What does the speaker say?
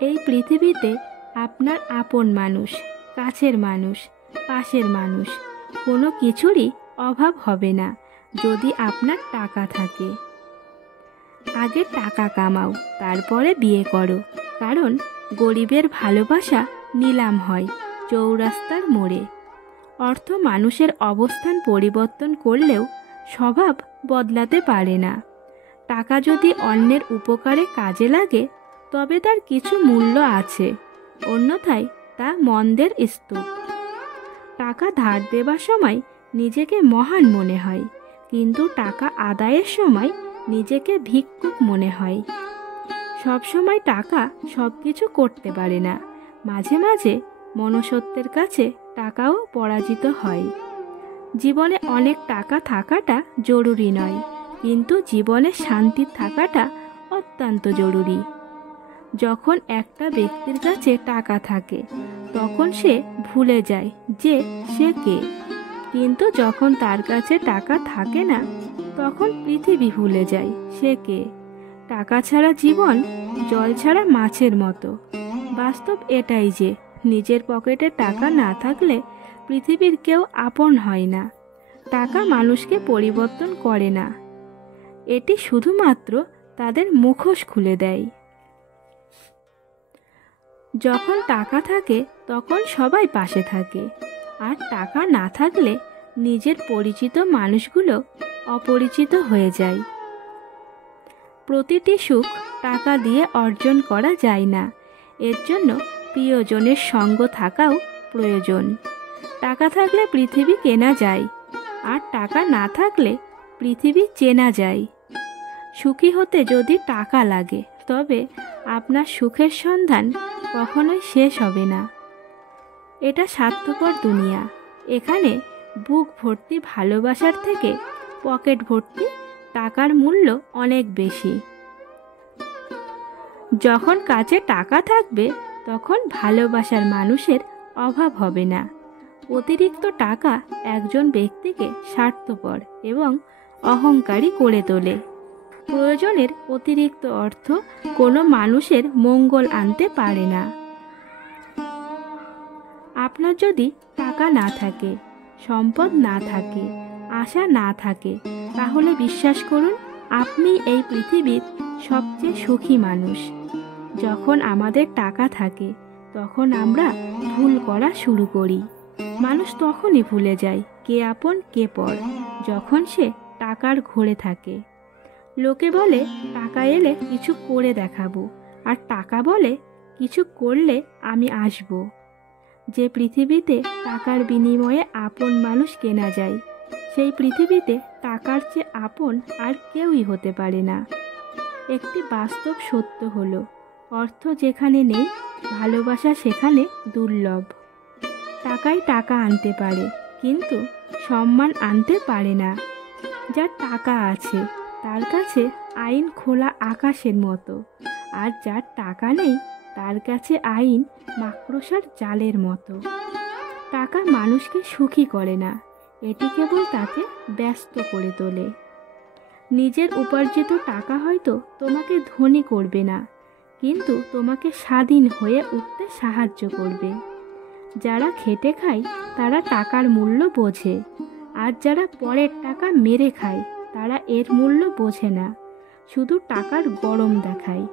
এই পৃথিবীতে আপনার আপন মানুষ, কাছের মানুষ, পাশের মানুষ কোনো কিছুরই অভাব হবে না যদি আপনার টাকা থাকে। আগে টাকা কামাও, তারপরে বিয়ে করো, কারণ গরিবের ভালোবাসা নিলাম হয় চৌরাস্তার মোড়ে। অর্থ মানুষের অবস্থান পরিবর্তন করলেও স্বভাব বদলাতে পারে না। টাকা যদি অন্যের উপকারে কাজে লাগে তবে তার কিছু মূল্য আছে, অন্যথায় তা মন্দের স্তূপ। টাকা ধার দেবার সময় নিজেকে মহান মনে হয়, কিন্তু টাকা আদায়ের সময় নিজেকে ভিক্ষুক মনে হয়। সবসময় টাকা সব কিছু করতে পারে না, মাঝে মাঝে মনুষ্যত্বের কাছে টাকাও পরাজিত হয়। জীবনে অনেক টাকা থাকাটা জরুরি নয়, কিন্তু জীবনে শান্তি থাকাটা অত্যন্ত জরুরি। যখন একটা ব্যক্তির কাছে টাকা থাকে তখন সে ভুলে যায় যে সে কে, কিন্তু যখন তার কাছে টাকা থাকে না তখন পৃথিবী ভুলে যায় সে কে। টাকা ছাড়া জীবন জল ছাড়া মাছের মতো। বাস্তব এটাই যে নিজের পকেটে টাকা না থাকলে পৃথিবীর কেউ আপন হয় না। টাকা মানুষকে পরিবর্তন করে না, এটি শুধুমাত্র তাদের মুখোশ খুলে দেয়। যখন টাকা থাকে তখন সবাই পাশে থাকে, আর টাকা না থাকলে নিজের পরিচিত মানুষগুলো অপরিচিত হয়ে যায়। প্রতিটি সুখ টাকা দিয়ে অর্জন করা যায় না, এর জন্য প্রিয়জনের সঙ্গ থাকাও প্রয়োজন। টাকা থাকলে পৃথিবী কেনা যায়, আর টাকা না থাকলে পৃথিবী চেনা যায়। সুখী হতে যদি টাকা লাগে তবে আপনার সুখের সন্ধান কখনোই শেষ হবে না। এটা স্বার্থপর দুনিয়া, এখানে বুক ভর্তি ভালোবাসার থেকে পকেট ভর্তি টাকার মূল্য অনেক বেশি। যখন কাছে টাকা থাকবে তখন ভালোবাসার মানুষের অভাব হবে না। অতিরিক্ত টাকা একজন ব্যক্তিকে স্বার্থপর এবং অহংকারী করে তোলে। প্রয়োজনের অতিরিক্ত অর্থ কোনো মানুষের মঙ্গল আনতে পারে না। আপনার যদি টাকা না থাকে, সম্পদ না থাকে, আশা না থাকে, তাহলে বিশ্বাস করুন আপনি এই পৃথিবীর সবচেয়ে সুখী মানুষ। যখন আমাদের টাকা থাকে তখন আমরা ভুল করা শুরু করি। মানুষ তখনই ভুলে যায় কে আপন কে পর, যখন সে টাকার ঘোরে থাকে। লোকে বলে টাকা এলে কিছু করে দেখাবো, আর টাকা বলে কিছু করলে আমি আসব। যে পৃথিবীতে টাকার বিনিময়ে আপন মানুষ কেনা যায়, সেই পৃথিবীতে টাকার চেয়ে আপন আর কেউই হতে পারে না। একটি বাস্তব সত্য হলো, অর্থ যেখানে নেই ভালোবাসা সেখানে দুর্লভ। টাকাই টাকা আনতে পারে, কিন্তু সম্মান আনতে পারে না। যার টাকা আছে তার কাছে আইন খোলা আকাশের মতো, আর যার টাকা নেই তার কাছে আইন মাকড়সার জালের মতো। টাকা মানুষকে সুখী করে না, এটি কেবল তাকে ব্যস্ত করে তোলে। নিজের উপার্জিত টাকা হয়তো তোমাকে ধনী করবে না, কিন্তু তোমাকে স্বাধীন হয়ে উঠতে সাহায্য করবে। যারা খেটে খায় তারা টাকার মূল্য বোঝে, আর যারা পরের টাকা মেরে খায় তারা এর মূল্য বোঝে না, শুধু টাকার গরম দেখায়।